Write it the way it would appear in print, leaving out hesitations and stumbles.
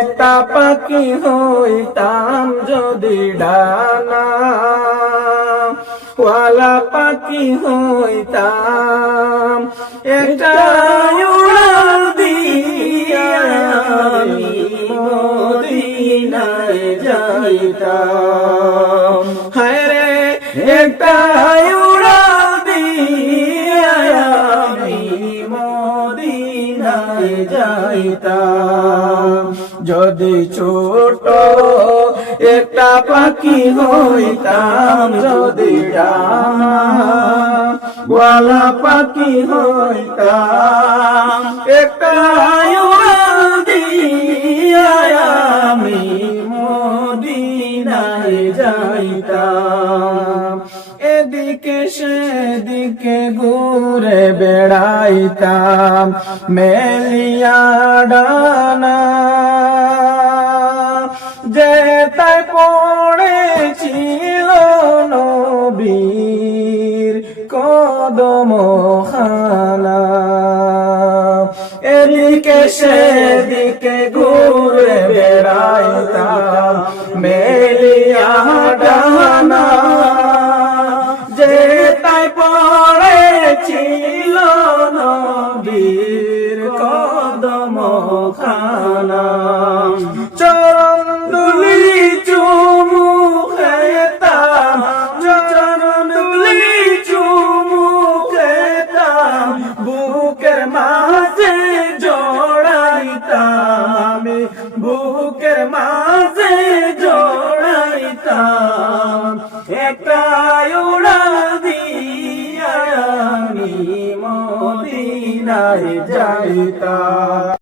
একটা পাখি হইতাম যদি ডানা ওয়ালা পাখি হইতাম, একটা উড়াল দিয়া আমি মদিনায় যাইতাম। হায় রে একটা উড়াল দিয়া আমি মদিনায় যাইতাম। যদি ছোট একটা পাখি হইতাম, যদি ডানা ওয়ালা পাখি হইতাম, একটা উড়াল দিয়া আমি মদিনায় যাইতাম। এদিকে সেদিকে ঘুরে বেড়াইতাম মেলিয়া ডানা, যেটায় পড়েছিল নবীর কদমখানা। এদিকে সেদিকে ঘুরে বেড়াইতাম মেলিয়া ডানা, যেটায় পড়েছিল নবীর কদমখানা। চরণ দুলি চুমু খেতাম, চরণ দুলি চুমু খেতাম, বুকের মাঝে জড়াইতাম, বুকের মাঝে জড়াইতাম। একটা উড়াল দিয়া আমি মদিনায় যাইতাম।